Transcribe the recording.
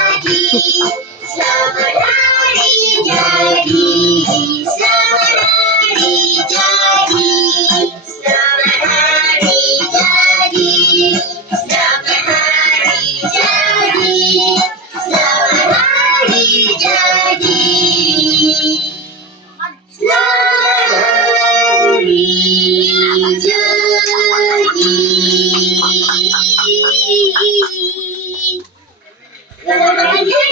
Selamat hari jadi. Selamat hari jadi. Selamat hari jadi. Selamat hari jadi. Selamat hari jadi. Selamat hari jadi. Selamat hari jadi.